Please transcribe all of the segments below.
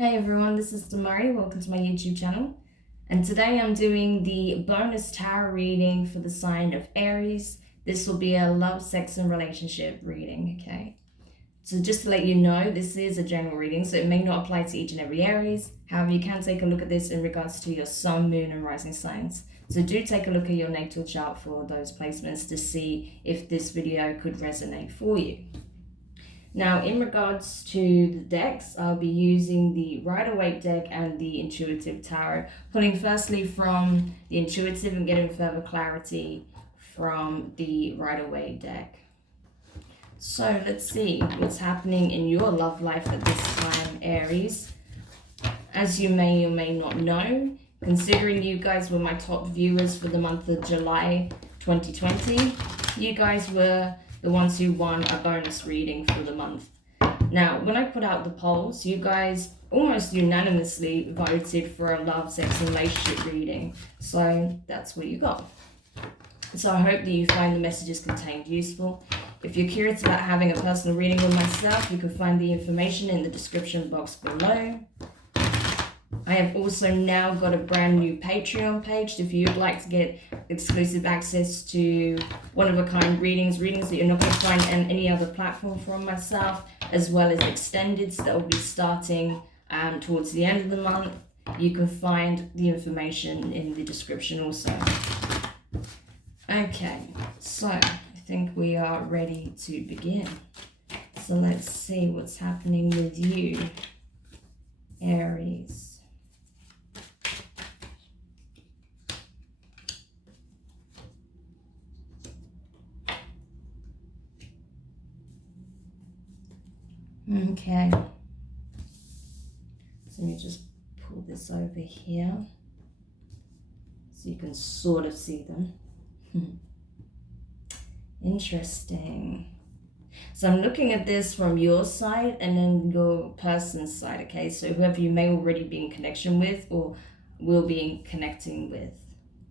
Hey everyone, this is Demari. Welcome to my YouTube channel. And today I'm doing the bonus tarot reading for the sign of Aries. This will be a love, sex, and relationship reading, okay? So just to let you know, this is a general reading, so it may not apply to each and every Aries. However, you can take a look at this in regards to your sun, moon, and rising signs. So do take a look at your natal chart for those placements to see if this video could resonate for you. Now, in regards to the decks, I'll be using the Ryder Waite deck and the Intuitive Tarot, pulling firstly from the Intuitive and getting further clarity from the Ryder Waite deck. So let's see what's happening in your love life at this time, Aries. As you may or may not know, considering you guys were my top viewers for the month of July 2020, you guys were the ones who won a bonus reading for the month. Now, when I put out the polls, you guys almost unanimously voted for a love, sex, and relationship reading. So that's what you got. So I hope that you find the messages contained useful. If you're curious about having a personal reading with myself, you can find the information in the description box below. I have also now got a brand new Patreon page if you'd like to get exclusive access to one-of-a-kind readings that you're not going to find on any other platform from myself, as well as extendeds that will be starting towards the end of the month. You can find the information in the description also. Okay, so I think we are ready to begin. So let's see what's happening with you, Aries. Okay, so let me just pull this over here so you can sort of see them. Interesting. So I'm looking at this from your side and then your person's side, okay? So whoever you may already be in connection with or will be connecting with.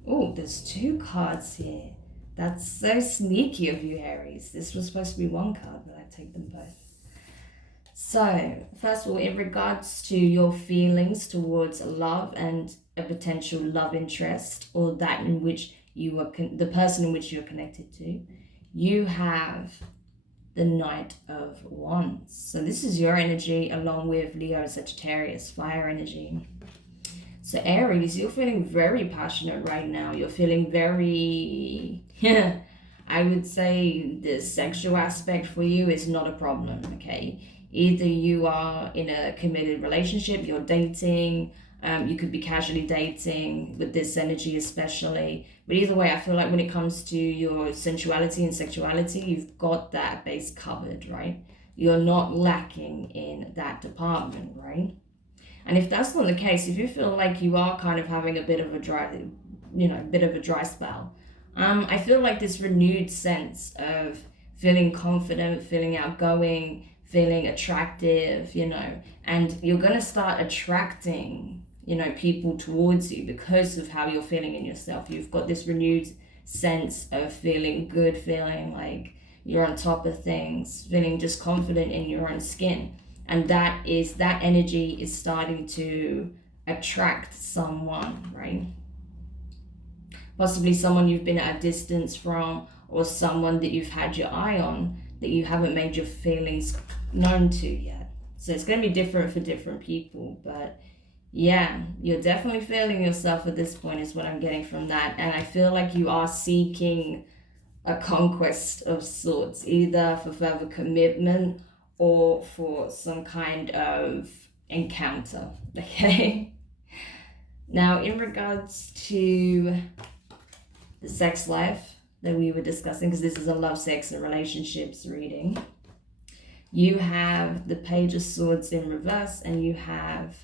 Oh, there's two cards here. That's so sneaky of you, Aries. This was supposed to be one card, but I take them both. So, first of all, in regards to your feelings towards love and a potential love interest, or that in which you are, the person in which you're connected to, you have the Knight of Wands. So this is your energy along with Leo and Sagittarius, fire energy. So Aries, you're feeling very passionate right now. You're feeling very, I would say the sexual aspect for you is not a problem, okay? Either you are in a committed relationship, you're dating, you could be casually dating with this energy especially. But either way, I feel like when it comes to your sensuality and sexuality, you've got that base covered, right? You're not lacking in that department, right? And if that's not the case, if you feel like you are kind of having a bit of a dry spell, I feel like this renewed sense of feeling confident, feeling outgoing, feeling attractive, and you're going to start attracting, people towards you because of how you're feeling in yourself. You've got this renewed sense of feeling good, feeling like you're on top of things, feeling just confident in your own skin. And that energy is starting to attract someone, right? Possibly someone you've been at a distance from, or someone that you've had your eye on that you haven't made your feelings known to yet. So it's going to be different for different people, but yeah, you're definitely feeling yourself at this point is what I'm getting from that. And I feel like you are seeking a conquest of sorts, either for further commitment or for some kind of encounter, okay? Now, in regards to the sex life that we were discussing, because this is a love, sex, and relationships reading, you have the Page of Swords in reverse and you have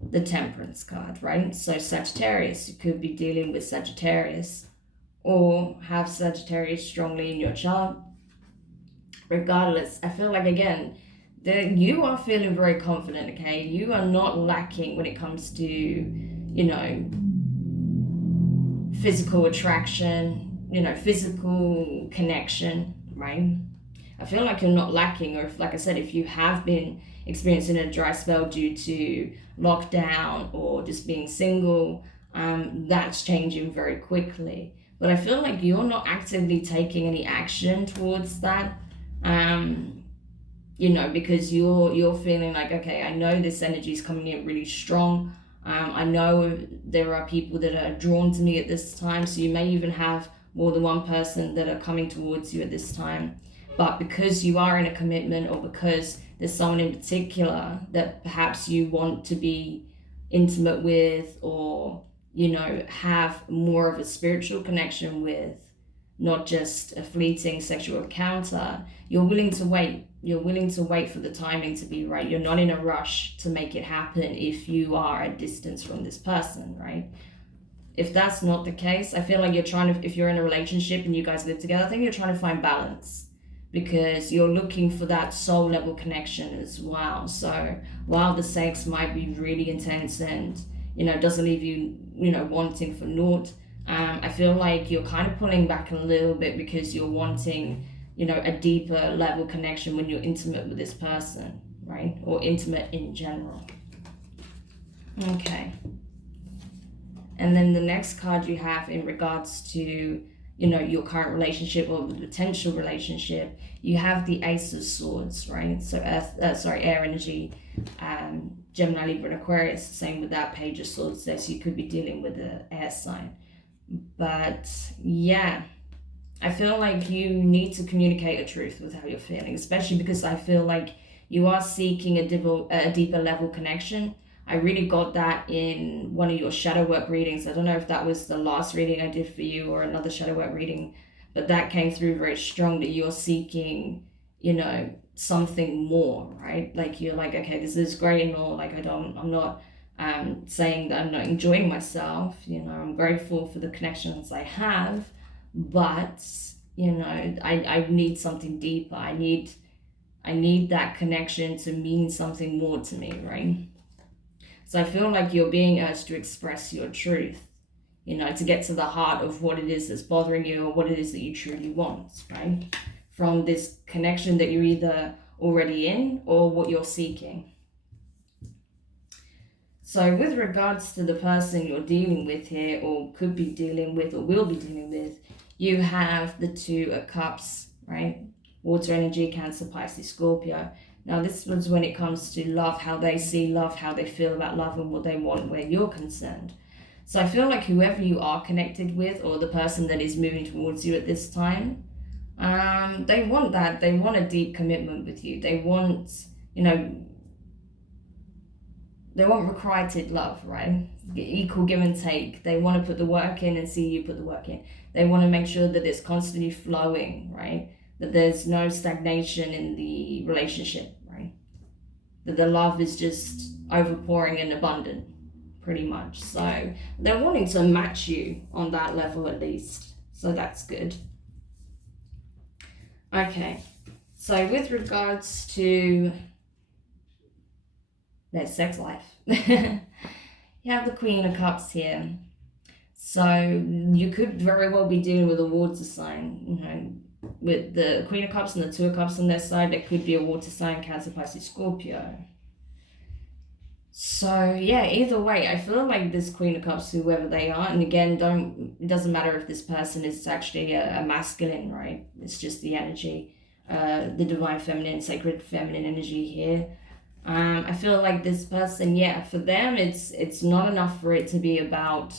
the Temperance card, right? So Sagittarius, you could be dealing with Sagittarius or have Sagittarius strongly in your chart. Regardless, I feel like, again, that you are feeling very confident, okay? You are not lacking when it comes to, physical attraction, physical connection, right? I feel like you're not lacking, or if, like I said, if you have been experiencing a dry spell due to lockdown or just being single, that's changing very quickly. But I feel like you're not actively taking any action towards that. Because you're feeling like, okay, I know this energy is coming in really strong. I know there are people that are drawn to me at this time, so you may even have more than one person that are coming towards you at this time. But because you are in a commitment, or because there's someone in particular that perhaps you want to be intimate with, or have more of a spiritual connection with, not just a fleeting sexual encounter, you're willing to wait. You're willing to wait for the timing to be right. You're not in a rush to make it happen if you are at distance from this person, right? If that's not the case, I feel like if you're in a relationship and you guys live together, I think you're trying to find balance, because you're looking for that soul level connection as well. So while the sex might be really intense and, doesn't leave you, wanting for naught, I feel like you're kind of pulling back a little bit because you're wanting, a deeper level connection when you're intimate with this person, right? Or intimate in general. Okay. And then the next card you have in regards to, your current relationship or the potential relationship, you have the Ace of Swords, right? So air energy, Gemini, Libra, and Aquarius. Same with that Page of Swords there. So you could be dealing with an air sign. But yeah, I feel like you need to communicate a truth with how you're feeling, especially because I feel like you are seeking a deeper level connection. I really got that in one of your shadow work readings. I don't know if that was the last reading I did for you or another shadow work reading, but that came through very strong, that you're seeking, something more, right? Like you're like, okay, this is great and all, like I'm not saying that I'm not enjoying myself, I'm grateful for the connections I have, but I need something deeper. I need that connection to mean something more to me, right? So I feel like you're being urged to express your truth, to get to the heart of what it is that's bothering you, or what it is that you truly want, right? From this connection that you're either already in or what you're seeking. So with regards to the person you're dealing with here, or could be dealing with, or will be dealing with, you have the Two of Cups, right? Water energy, Cancer, Pisces, Scorpio. Now this was when it comes to love, how they see love, how they feel about love, and what they want where you're concerned. So I feel like whoever you are connected with, or the person that is moving towards you at this time, they want that. They want a deep commitment with you. They want, they want requited love, right? Equal give and take. They want to put the work in and see you put the work in. They want to make sure that it's constantly flowing, right? That there's no stagnation in the relationship, right? That the love is just overpouring and abundant, pretty much. So they're wanting to match you on that level at least. So that's good. Okay, so with regards to their sex life, you have the Queen of Cups here. So you could very well be dealing with a water sign, with the Queen of Cups and the Two of Cups on their side. There could be a water sign, Cancer, Pisces, Scorpio. So yeah, either way, I feel like this Queen of Cups, whoever they are, and again, it doesn't matter if this person is actually a masculine, right? It's just the energy, the divine feminine, sacred feminine energy here. I feel like this person, yeah, for them, it's not enough for it to be about,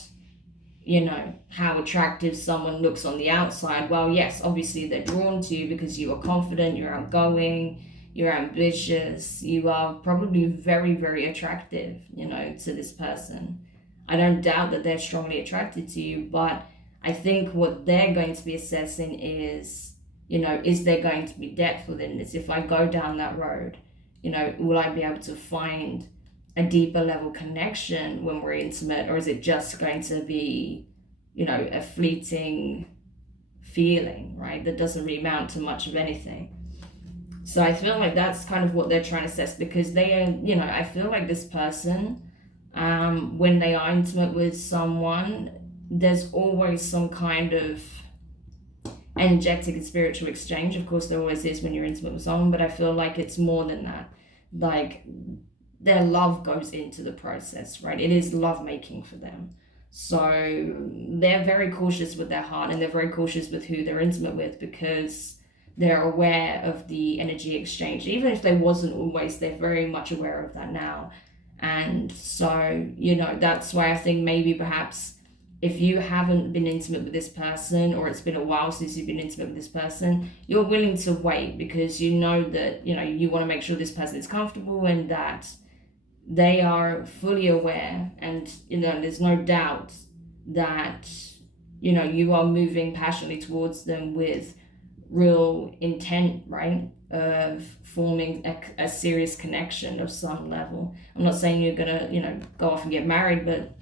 how attractive someone looks on the outside. Well, yes, obviously they're drawn to you because you are confident, you're outgoing, you're ambitious, you are probably very, very attractive, to this person. I don't doubt that they're strongly attracted to you, but I think what they're going to be assessing is, is there going to be depth within this? If I go down that road, will I be able to find a deeper level connection when we're intimate, or is it just going to be, a fleeting feeling, right? That doesn't really amount to much of anything. So I feel like that's kind of what they're trying to assess, because they are, I feel like this person, when they are intimate with someone, there's always some kind of, energetic and spiritual exchange. Of course, there always is when you're intimate with someone, but I feel like it's more than that. Like, their love goes into the process, right? It is love making for them. So they're very cautious with their heart, and they're very cautious with who they're intimate with, because they're aware of the energy exchange. Even if they wasn't always, they're very much aware of that now. And so, you know, that's why I think maybe perhaps if you haven't been intimate with this person, or it's been a while since you've been intimate with this person, you're willing to wait, because you know that, you know, you want to make sure this person is comfortable and that they are fully aware, and, you know, there's no doubt that, you know, you are moving passionately towards them with real intent, right, of forming a serious connection of some level. I'm not saying you're gonna, you know, go off and get married, but,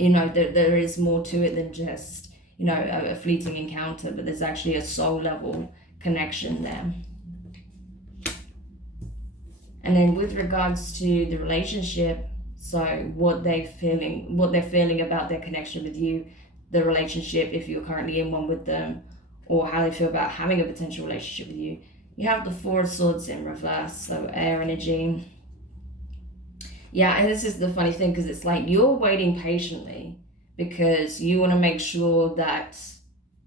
you know, there is more to it than just, you know, a fleeting encounter, but there's actually a soul level connection there. And then with regards to the relationship, so what they're feeling about their connection with you, the relationship, if you're currently in one with them, or how they feel about having a potential relationship with you. You have the Four of Swords in reverse, so air energy. Yeah, and this is the funny thing, because it's like you're waiting patiently because you want to make sure that,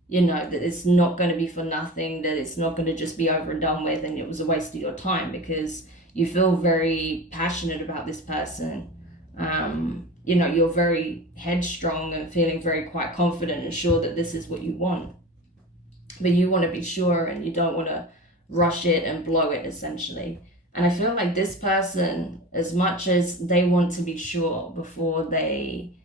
you know, that it's not going to be for nothing, that it's not going to just be over and done with and it was a waste of your time, because you feel very passionate about this person. You know, you're very headstrong and feeling very quite confident and sure that this is what you want. But you want to be sure, and you don't want to rush it and blow it, essentially. And I feel like this person, as much as they want to be sure before they,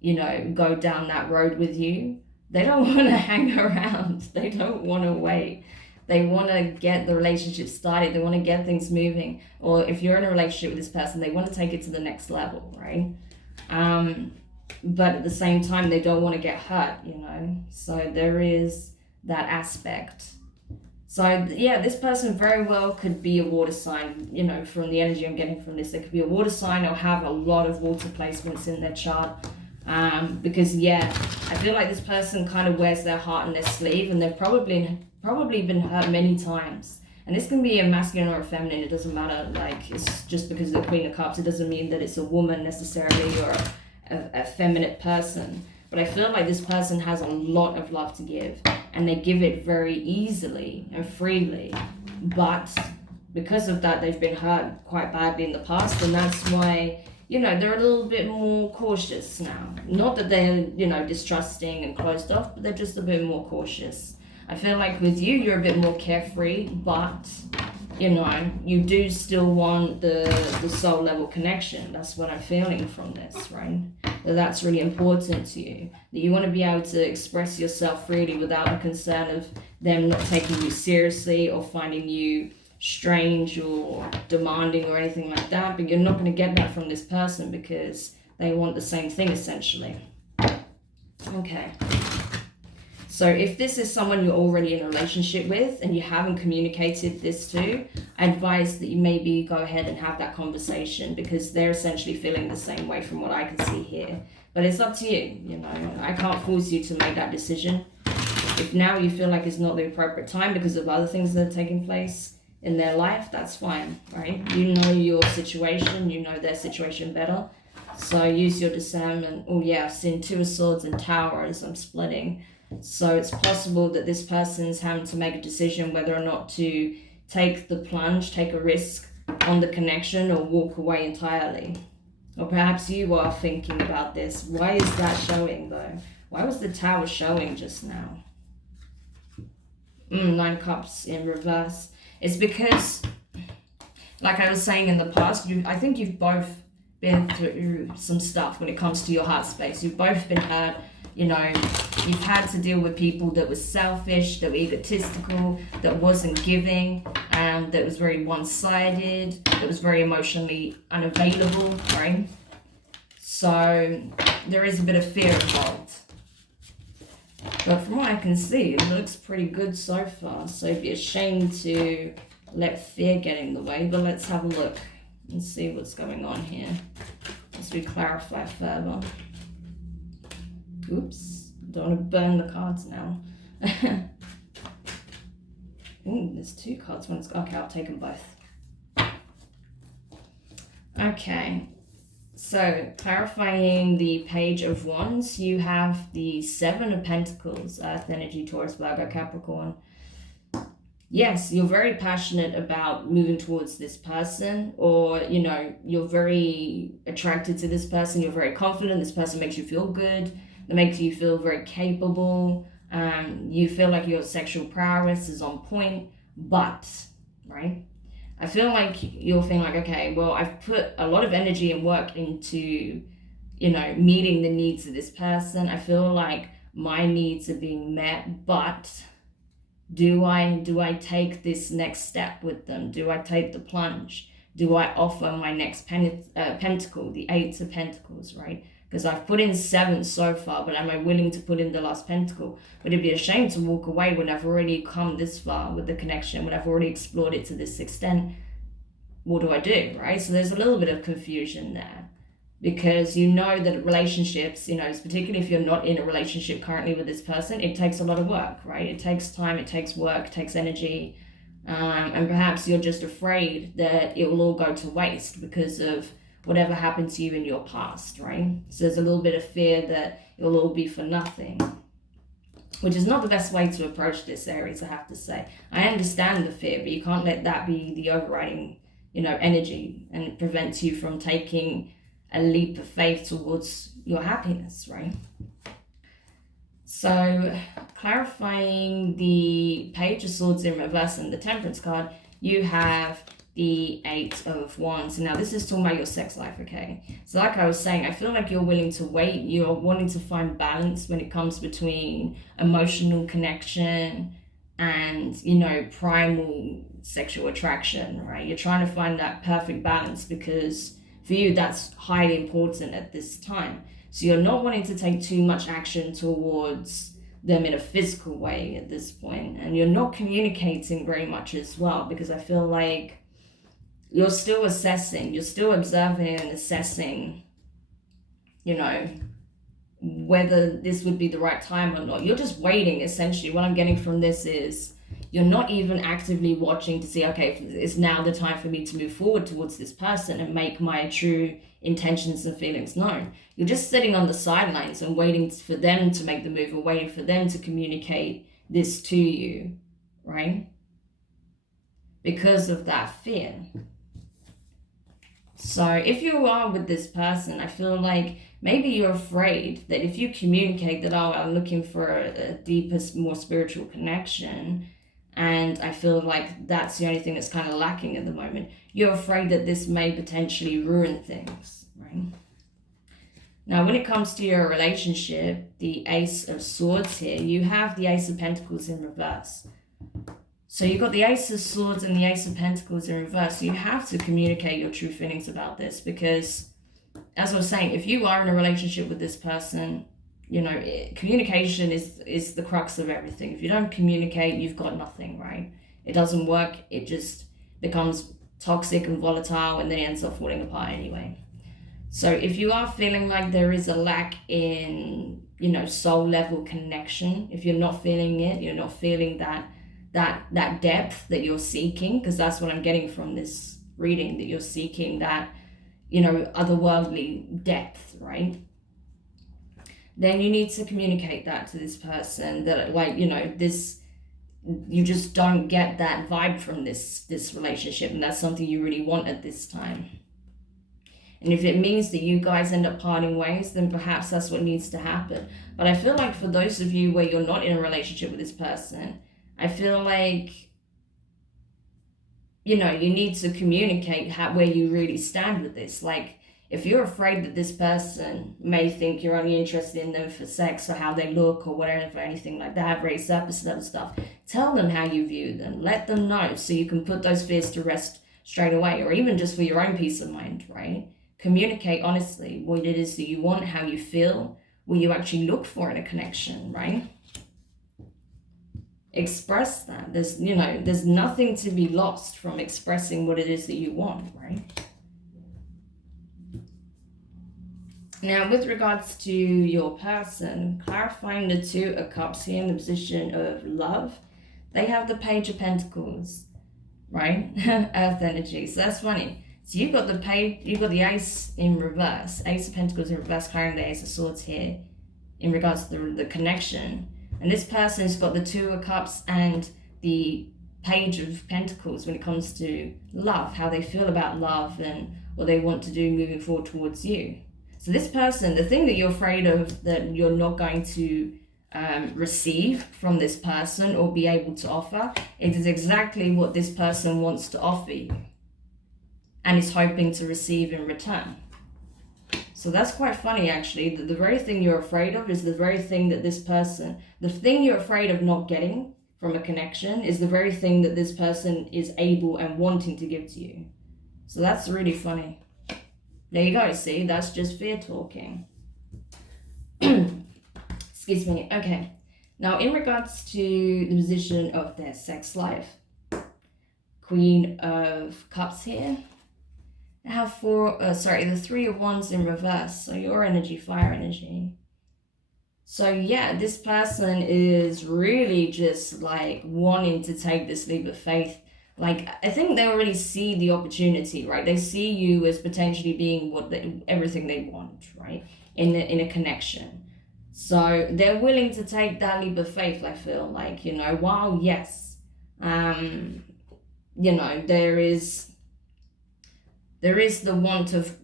you know, go down that road with you, they don't want to hang around. They don't want to wait. They want to get the relationship started. They want to get things moving. Or if you're in a relationship with this person, they want to take it to the next level, right? But at the same time, they don't want to get hurt, you know? So there is that aspect. So yeah, this person very well could be a water sign, you know, from the energy I'm getting from this. They could be a water sign or have a lot of water placements in their chart. Because yeah, I feel like this person kind of wears their heart on their sleeve, and they've probably been hurt many times. And this can be a masculine or a feminine, it doesn't matter. Like, it's just because of the Queen of Cups, it doesn't mean that it's a woman necessarily, or a feminine person. But I feel like this person has a lot of love to give, and they give it very easily and freely. But because of that, they've been hurt quite badly in the past, and that's why, you know, they're a little bit more cautious now. Not that they're, you know, distrusting and closed off, but they're just a bit more cautious. I feel like with you, you're a bit more carefree, but, you know, you do still want the soul level connection. That's what I'm feeling from this, right? That's really important to you, that you want to be able to express yourself freely without the concern of them not taking you seriously or finding you strange or demanding or anything like that. But you're not going to get that from this person, because they want the same thing, essentially. Okay, so if this is someone you're already in a relationship with and you haven't communicated this to, I advise that you maybe go ahead and have that conversation, because they're essentially feeling the same way from what I can see here. But it's up to you, you know, I can't force you to make that decision. If now you feel like it's not the appropriate time because of other things that are taking place in their life, that's fine, right? You know your situation, you know their situation better. So use your discernment. Oh yeah, I've seen Two of Swords and Tower as I'm splitting. So it's possible that this person's having to make a decision whether or not to take the plunge, take a risk on the connection, or walk away entirely. Or perhaps you are thinking about this. Why is that showing though? Why was the Tower showing just now? Nine of Cups in reverse. It's because, like I was saying in the past, I think you've both been through some stuff when it comes to your heart space. You've both been hurt. You know, you've had to deal with people that were selfish, that were egotistical, that wasn't giving, that was very one-sided, that was very emotionally unavailable, right? So there is a bit of fear involved. But from what I can see, it looks pretty good so far. So it'd be a shame to let fear get in the way. But let's have a look and see what's going on here as we clarify further. Oops, don't want to burn the cards now. Ooh, there's 2 cards. One's okay. I'll take them both. Okay. So, clarifying the Page of Wands, you have the 7 of Pentacles, Earth energy, Taurus, Virgo, Capricorn. Yes, you're very passionate about moving towards this person, or, you know, you're very attracted to this person. You're very confident. This person makes you feel good. It makes you feel very capable. You feel like your sexual prowess is on point, but, right? I feel like you're feeling like, okay, well, I've put a lot of energy and work into, you know, meeting the needs of this person. I feel like my needs are being met, but do I take this next step with them? Do I take the plunge? Do I offer my next pentacle, the 8 of Pentacles, right? Because I've put in 7 so far, but am I willing to put in the last pentacle? Would it be a shame to walk away when I've already come this far with the connection, when I've already explored it to this extent? What do I do, right? So there's a little bit of confusion there, because you know that relationships, you know, particularly if you're not in a relationship currently with this person, it takes a lot of work, right? It takes time, it takes work, it takes energy. And perhaps you're just afraid that it will all go to waste because of whatever happened to you in your past, right? So there's a little bit of fear that it will all be for nothing, which is not the best way to approach this, Aries, I have to say. I understand the fear, but you can't let that be the overriding, you know, energy, and it prevents you from taking a leap of faith towards your happiness, right? So, clarifying the Page of Swords in reverse and the Temperance card, you have the 8 of Wands. Now, this is talking about your sex life, okay? So, like I was saying, I feel like you're willing to wait. You're wanting to find balance when it comes between emotional connection and, you know, primal sexual attraction, right? You're trying to find that perfect balance, because for you, that's highly important at this time. So you're not wanting to take too much action towards them in a physical way at this point. And you're not communicating very much as well, because I feel like you're still assessing, you're still observing and assessing, you know, whether this would be the right time or not. You're just waiting, essentially. What I'm getting from this is you're not even actively watching to see, okay, it's now the time for me to move forward towards this person and make my true intentions and feelings known. You're just sitting on the sidelines and waiting for them to make the move, or waiting for them to communicate this to you, right? Because of that fear. So if you are with this person, I feel like maybe you're afraid that if you communicate that, oh, I'm looking for a deeper, more spiritual connection, and I feel like that's the only thing that's kind of lacking at the moment, you're afraid that this may potentially ruin things, right? Now, when it comes to your relationship, the Ace of Swords here, you have the Ace of Pentacles in reverse. So you've got the Ace of Swords and the Ace of Pentacles in reverse. So you have to communicate your true feelings about this, because, as I was saying, if you are in a relationship with this person, you know, communication is the crux of everything. If you don't communicate, you've got nothing, right? It doesn't work. It just becomes toxic and volatile, and then it ends up falling apart anyway. So if you are feeling like there is a lack in, you know, soul level connection, if you're not feeling it, you're not feeling that depth that you're seeking, because that's what I'm getting from this reading, that you're seeking that, you know, otherworldly depth, right? Then you need to communicate that to this person, that, like, you know, this, you just don't get that vibe from this relationship, and that's something you really want at this time. And if it means that you guys end up parting ways, then perhaps that's what needs to happen. But I feel like for those of you where you're not in a relationship with this person, I feel like, you know, you need to communicate where you really stand with this. Like, if you're afraid that this person may think you're only interested in them for sex or how they look or whatever, anything like that, very surface level stuff, tell them how you view them. Let them know, so you can put those fears to rest straight away, or even just for your own peace of mind, right? Communicate honestly what it is that you want, how you feel, what you actually look for in a connection, right? Express that. There's nothing to be lost from expressing what it is that you want, right? Now, with regards to your person, clarifying the 2 of Cups here in the position of love. They have the Page of Pentacles, right? Earth energy. So that's funny. So you've got the Ace in reverse, Ace of Pentacles in reverse, carrying the Ace of Swords here in regards to the connection. And this person's got the Two of Cups and the Page of Pentacles when it comes to love, how they feel about love and what they want to do moving forward towards you. So this person, the thing that you're afraid of that you're not going to receive from this person or be able to offer, it is exactly what this person wants to offer you and is hoping to receive in return. So that's quite funny, actually, that the very thing you're afraid of is the very thing that this person, the thing you're afraid of not getting from a connection is the very thing that this person is able and wanting to give to you. So that's really funny. There you go, see, that's just fear talking. Excuse me. Okay, now in regards to the position of their sex life, Queen of Cups here. I have the Three of Wands in reverse. So your energy, fire energy. So yeah, this person is really just like wanting to take this leap of faith. Like, I think they already see the opportunity, right? They see you as potentially being everything they want, right? In a connection. So they're willing to take that leap of faith, I feel like, you know, while yes, you know, there is the want of,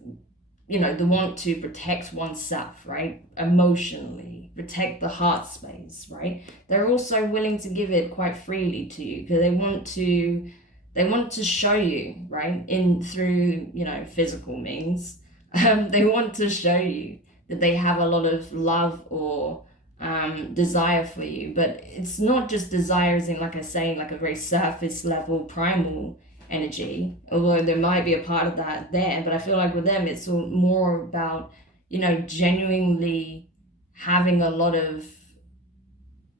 you know, the want to protect oneself, right? Emotionally, protect the heart space, right? They're also willing to give it quite freely to you because they want to show you, right? Through, you know, physical means. They want to show you that they have a lot of love or desire for you. But it's not just desire as in, like I say, like a very surface level primal energy, although there might be a part of that there, but I feel like with them it's more about, you know, genuinely having a lot of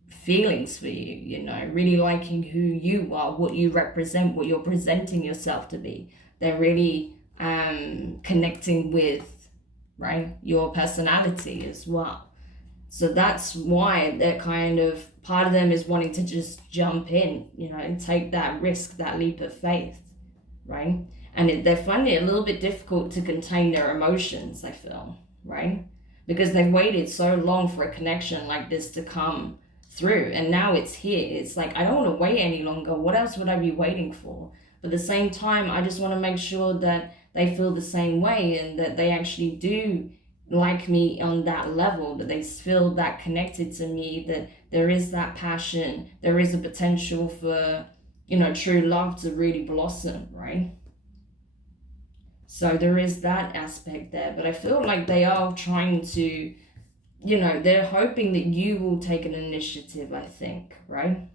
feelings for you, you know, really liking who you are, what you represent, what you're presenting yourself to be. They're really connecting with, right, your personality as well. So that's why they're kind of, part of them is wanting to just jump in, you know, and take that risk, that leap of faith, right? And they're finding it a little bit difficult to contain their emotions, I feel, right? Because they've waited so long for a connection like this to come through, and now it's here. It's like, I don't want to wait any longer. What else would I be waiting for? But at the same time, I just want to make sure that they feel the same way and that they actually do like me on that level, that they feel that connected to me, that there is that passion, there is a potential for, you know, true love to really blossom, right? So there is that aspect there, but I feel like they are trying to, you know, they're hoping that you will take an initiative, I think, right?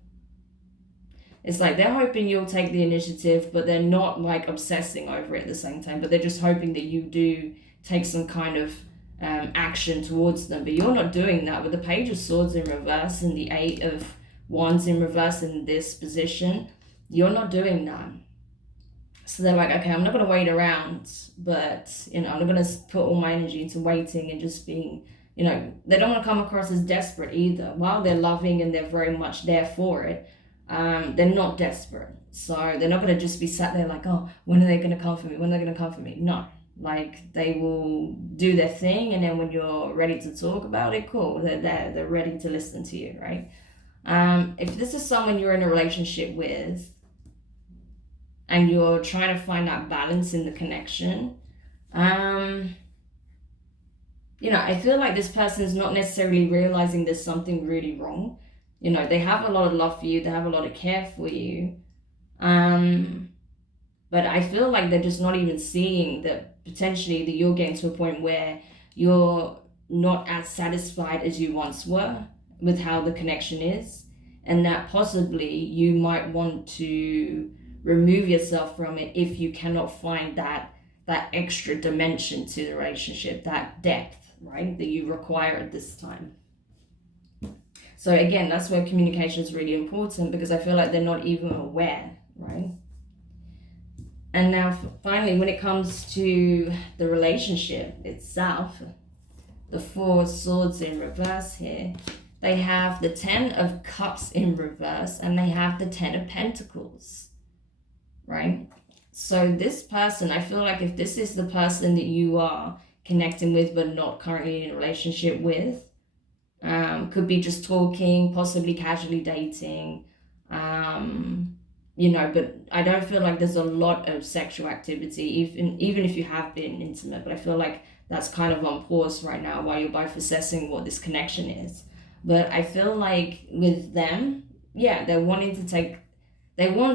It's like they're hoping you'll take the initiative, but they're not like obsessing over it at the same time, but they're just hoping that you do take some kind of action towards them. But you're not doing that with the Page of Swords in reverse and the Eight of Wands in reverse in this position. You're not doing that. So they're like, okay, I'm not going to wait around, but, you know, I'm not going to put all my energy into waiting and just being, you know, they don't want to come across as desperate either. While they're loving and they're very much there for it, they're not desperate. So they're not going to just be sat there like, oh, when are they going to come for me? When are they going to come for me? No. Like, they will do their thing, and then when you're ready to talk about it, cool, they're there, they're ready to listen to you, right? If this is someone you're in a relationship with and you're trying to find that balance in the connection, you know, I feel like this person is not necessarily realizing there's something really wrong. You know, they have a lot of love for you, they have a lot of care for you, but I feel like they're just not even seeing that potentially that you're getting to a point where you're not as satisfied as you once were with how the connection is, and that possibly you might want to remove yourself from it if you cannot find that extra dimension to the relationship, that depth, right, that you require at this time. So again, that's where communication is really important, because I feel like they're not even aware, right? And now finally, when it comes to the relationship itself, the Four of Swords in reverse here, they have the 10 of Cups in reverse, and they have the 10 of Pentacles, right? So this person, I feel like if this is the person that you are connecting with but not currently in a relationship with, could be just talking, possibly casually dating, but I don't feel like there's a lot of sexual activity, even if you have been intimate, but I feel like that's kind of on pause right now while you're both assessing what this connection is. But I feel like with them, yeah, they want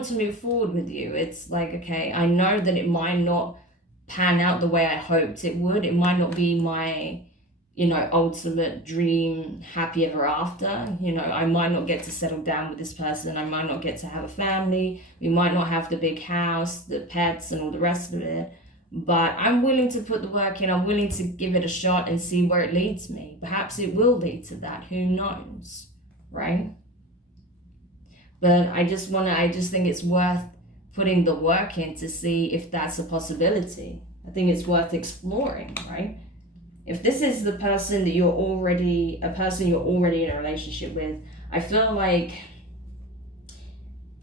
to move forward with you. It's like, okay, I know that it might not pan out the way I hoped it would. It might not be my, ultimate dream, happy ever after. I might not get to settle down with this person. I might not get to have a family. We might not have the big house, the pets, and all the rest of it. But I'm willing to put the work in. I'm willing to give it a shot and see where it leads me. Perhaps it will lead to that. Who knows, right? But I just think it's worth putting the work in to see if that's a possibility. I think it's worth exploring, right? If this is the person that you're already in a relationship with, I feel like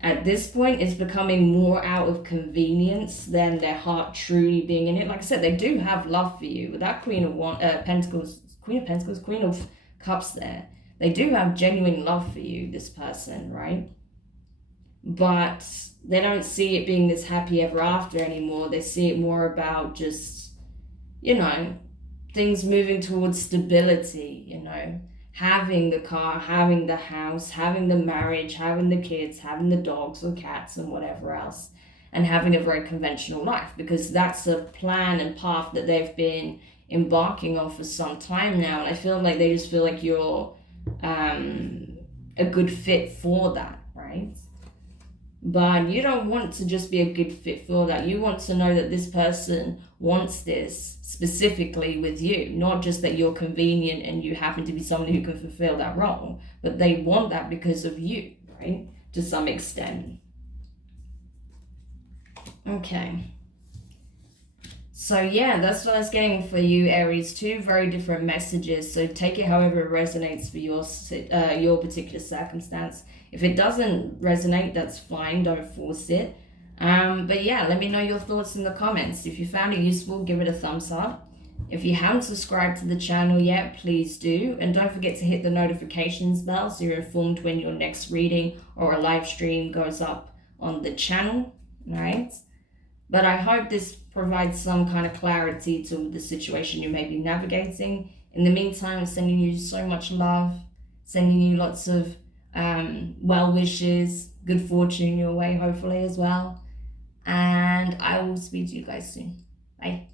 at this point it's becoming more out of convenience than their heart truly being in it. Like I said, they do have love for you. With that Queen of Cups there, they do have genuine love for you, this person, right? But they don't see it being this happy ever after anymore. They see it more about just, things moving towards stability, having the car, having the house, having the marriage, having the kids, having the dogs or cats and whatever else, and having a very conventional life, because that's a plan and path that they've been embarking on for some time now. And I feel like they just feel like you're a good fit for that, right? But you don't want to just be a good fit for that. You want to know that this person wants this specifically with you, not just that you're convenient and you happen to be someone who can fulfill that role, but they want that because of you, right? To some extent. Okay. So yeah, that's what I was getting for you, Aries. Two very different messages. So take it however it resonates for your particular circumstance. If it doesn't resonate, that's fine. Don't force it. But yeah, let me know your thoughts in the comments. If you found it useful, give it a thumbs up. If you haven't subscribed to the channel yet, please do. And don't forget to hit the notifications bell so you're informed when your next reading or a live stream goes up on the channel, right? But I hope this provides some kind of clarity to the situation you may be navigating. In the meantime, sending you so much love, sending you lots of well wishes, good fortune your way, hopefully, as well. And I will speak to you guys soon. Bye.